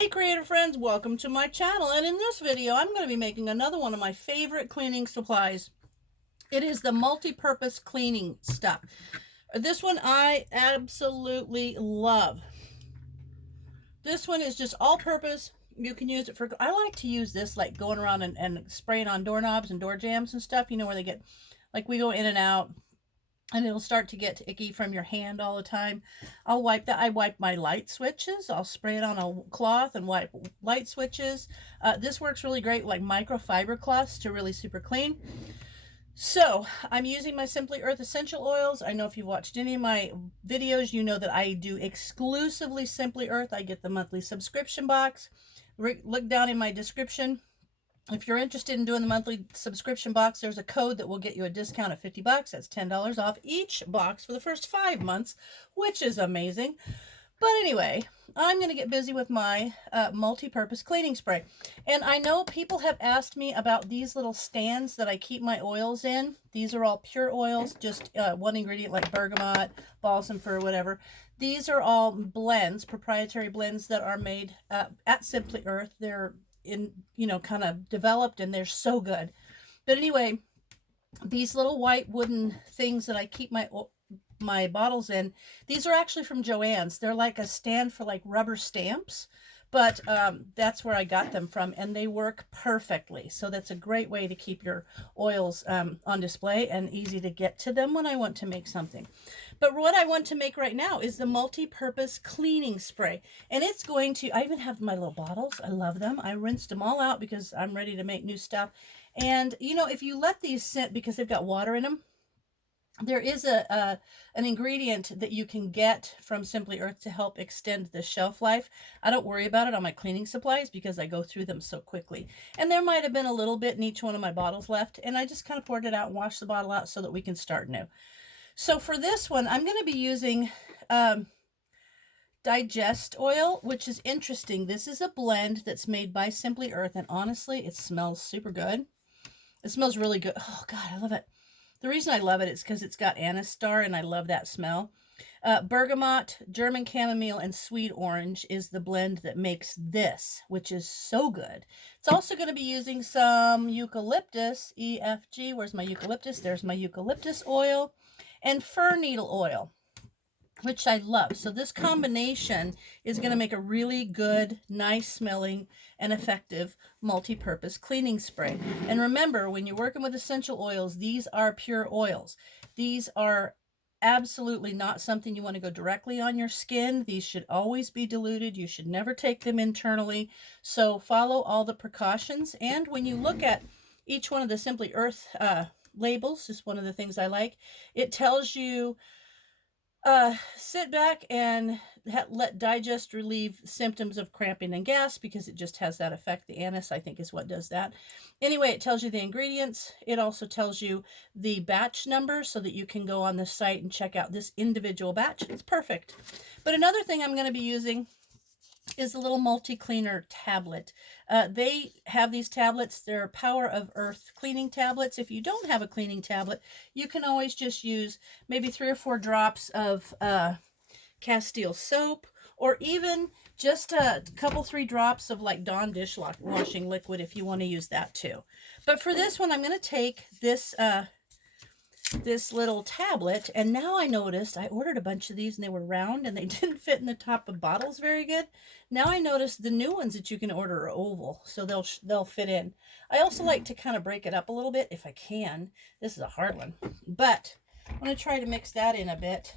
Hey creative friends, welcome to my channel, and in this video I'm going to be making another one of my favorite cleaning supplies. It is the multi-purpose cleaning stuff. This one I absolutely love. This one is just all-purpose. You can use it for, I like to use this like going around and spraying on doorknobs and door jambs and stuff, you know, where they get, like we go in and out and it'll start to get icky from your hand all the time. I'll wipe that. I wipe my light switches. I'll spray it on a cloth and wipe light switches. This works really great, like microfiber cloths, to really super clean. So I'm using my Simply Earth essential oils. I know if you've watched any of my videos, you know that I do exclusively Simply Earth. I get the monthly subscription box. Look down in my description. If you're interested in doing the monthly subscription box, there's a code that will get you a discount of $50. That's $10 off each box for the first 5 months, which is amazing. But anyway, I'm going to get busy with my multi-purpose cleaning spray. And I know people have asked me about these little stands that I keep my oils in. These are all pure oils, just one ingredient like bergamot, balsam fir, whatever. These are all blends, proprietary blends that are made at Simply Earth. They're kind of developed, and they're so good. But anyway, these little white wooden things that I keep my bottles in, these are actually from Joann's. They're like a stand for like rubber stamps, but that's where I got them from, and they work perfectly. So that's a great way to keep your oils on display and easy to get to them when I want to make something. But what I want to make right now is the multi-purpose cleaning spray, and it's going to, I even have my little bottles. I love them. I rinsed them all out because I'm ready to make new stuff. And you know, if you let these sit, because they've got water in them, there is an ingredient that you can get from Simply Earth to help extend the shelf life. I don't worry about it on my cleaning supplies because I go through them so quickly. And there might have been a little bit in each one of my bottles left, and I just kind of poured it out and washed the bottle out so that we can start new. So for this one, I'm going to be using Digest oil, which is interesting. This is a blend that's made by Simply Earth, and honestly, it smells super good. It smells really good. Oh, God, I love it. The reason I love it is because it's got anise star, and I love that smell. Bergamot, German chamomile, and sweet orange is the blend that makes this, which is so good. It's also going to be using some eucalyptus, EFG. Where's my eucalyptus? There's my eucalyptus oil, and fir needle oil, which I love. So this combination is going to make a really good, nice smelling and effective multi-purpose cleaning spray. And remember, when you're working with essential oils, these are pure oils. These are absolutely not something you want to go directly on your skin. These should always be diluted. You should never take them internally. So follow all the precautions. And when you look at each one of the Simply Earth labels, is one of the things I like. It tells you sit back and let Digest relieve symptoms of cramping and gas, because it just has that effect. The anise, I think, is what does that. Anyway, it tells you the ingredients. It also tells you the batch number so that you can go on the site and check out this individual batch. It's perfect. But another thing I'm going to be using is a little multi-cleaner tablet. They have these tablets. They're Power of Earth cleaning tablets. If you don't have a cleaning tablet, you can always just use maybe 3 or 4 drops of Castile soap, or even just a couple, 3 drops of like Dawn dishwashing liquid if you want to use that too. But for this one, I'm going to take this little tablet, and now I noticed I ordered a bunch of these and they were round and they didn't fit in the top of bottles very good. Now I noticed the new ones that you can order are oval, so they'll fit in. I also like to kind of break it up a little bit if I can. This is a hard one, but I'm going to try to mix that in a bit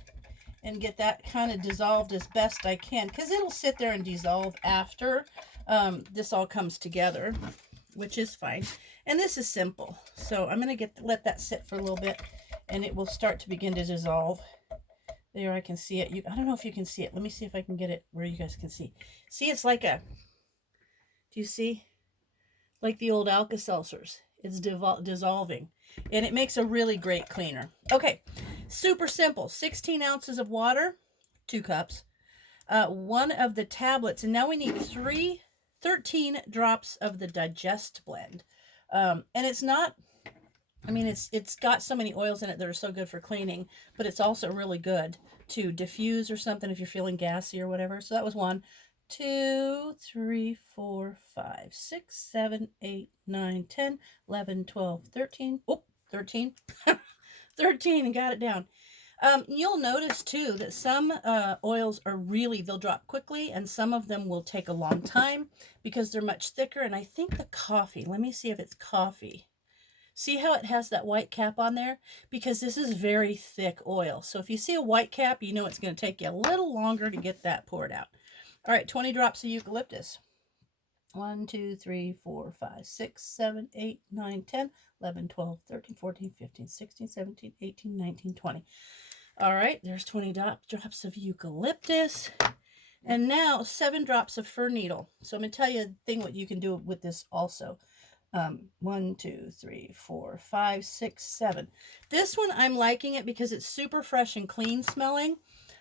and get that kind of dissolved as best I can, because it'll sit there and dissolve after this all comes together, which is fine. And this is simple, so I'm going to let that sit for a little bit, and it will start to begin to dissolve. There, I can see it. I don't know if you can see it. Let me see if I can get it where you guys can see. See, it's like do you see? Like the old Alka-Seltzers. It's dissolving, and it makes a really great cleaner. Okay, super simple. 16 ounces of water, 2 cups, 1 of the tablets, and now we need 13 drops of the Digest blend. And it's not, I mean, it's got so many oils in it that are so good for cleaning, but it's also really good to diffuse or something if you're feeling gassy or whatever. So that was 1. 2, 3, 4, 5, 6, 7, 8, 9, 10, 11, 12, 13. Oh, 13. 13 and got it down. You'll notice too that some oils are really, they'll drop quickly, and some of them will take a long time because they're much thicker. And I think the coffee, let me see if it's coffee. See how it has that white cap on there? Because this is very thick oil. So if you see a white cap, you know it's going to take you a little longer to get that poured out. All right, 20 drops of eucalyptus. 1, 2, 3, 4, 5, 6, 7, 8, 9, 10, 11, 12, 13, 14, 15, 16, 17, 18, 19, 20. All right, there's 20 drops of eucalyptus. And now 7 drops of fir needle. So I'm going to tell you a thing what you can do with this also. 1, 2, 3, 4, 5, 6, 7. This one, I'm liking it because it's super fresh and clean smelling.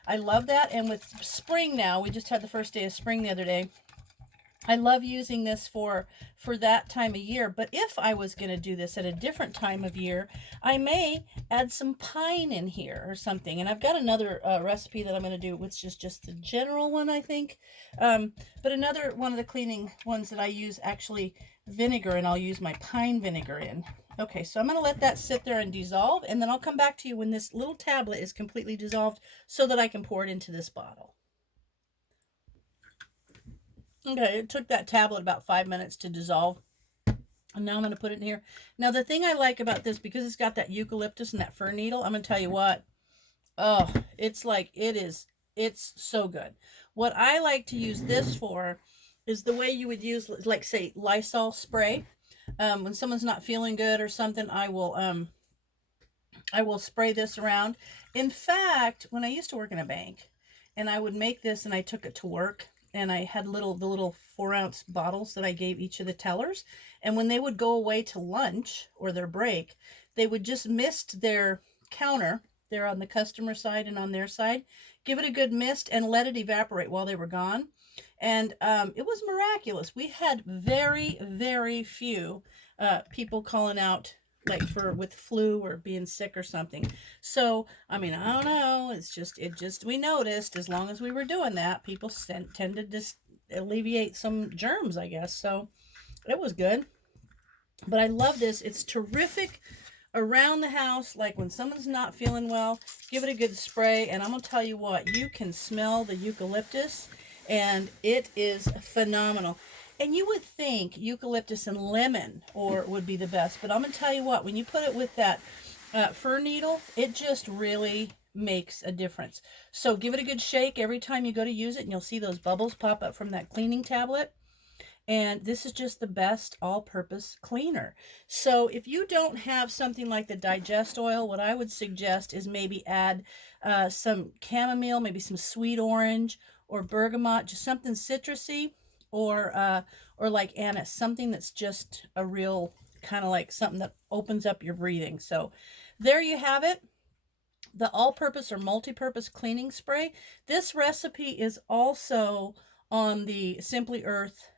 I love that. And with spring now, we just had the first day of spring the other day. I love using this for that time of year, but if I was going to do this at a different time of year, I may add some pine in here or something. And I've got another recipe that I'm going to do, which is just the general one, I think. But another one of the cleaning ones that I use, actually vinegar, and I'll use my pine vinegar in. Okay, so I'm going to let that sit there and dissolve, and then I'll come back to you when this little tablet is completely dissolved so that I can pour it into this bottle. Okay, it took that tablet about 5 minutes to dissolve. And now I'm going to put it in here. Now, the thing I like about this, because it's got that eucalyptus and that fir needle, I'm going to tell you what. Oh, it's like, it's so good. What I like to use this for is the way you would use, like, say, Lysol spray. When someone's not feeling good or something, I will spray this around. In fact, when I used to work in a bank, and I would make this and I took it to work, and I had the little 4-ounce bottles that I gave each of the tellers. And when they would go away to lunch or their break, they would just mist their counter there on the customer side and on their side, give it a good mist and let it evaporate while they were gone. And it was miraculous. We had very, very few people calling out like with flu or being sick or something. So, I mean, I don't know. We noticed as long as we were doing that, people tended to alleviate some germs, I guess. So it was good. But I love this. It's terrific around the house. Like when someone's not feeling well, give it a good spray. And I'm going to tell you what, you can smell the eucalyptus and it is phenomenal. And you would think eucalyptus and lemon would be the best. But I'm going to tell you what, when you put it with that fir needle, it just really makes a difference. So give it a good shake every time you go to use it, and you'll see those bubbles pop up from that cleaning tablet. And this is just the best all-purpose cleaner. So if you don't have something like the digest oil, what I would suggest is maybe add some chamomile, maybe some sweet orange or bergamot, just something citrusy. Or like anise, something that's just a real kind of like something that opens up your breathing. So there you have it, the all-purpose or multi-purpose cleaning spray. This recipe is also on the Simply Earth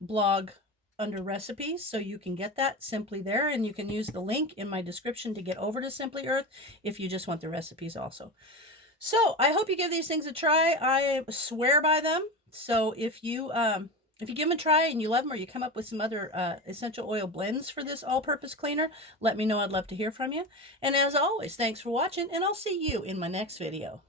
blog under recipes, so you can get that simply there, and you can use the link in my description to get over to Simply Earth if you just want the recipes also. So I hope you give these things a try. I swear by them. So if you give them a try and you love them, or you come up with some other essential oil blends for this all-purpose cleaner, let me know. I'd love to hear from you. And as always, thanks for watching, and I'll see you in my next video.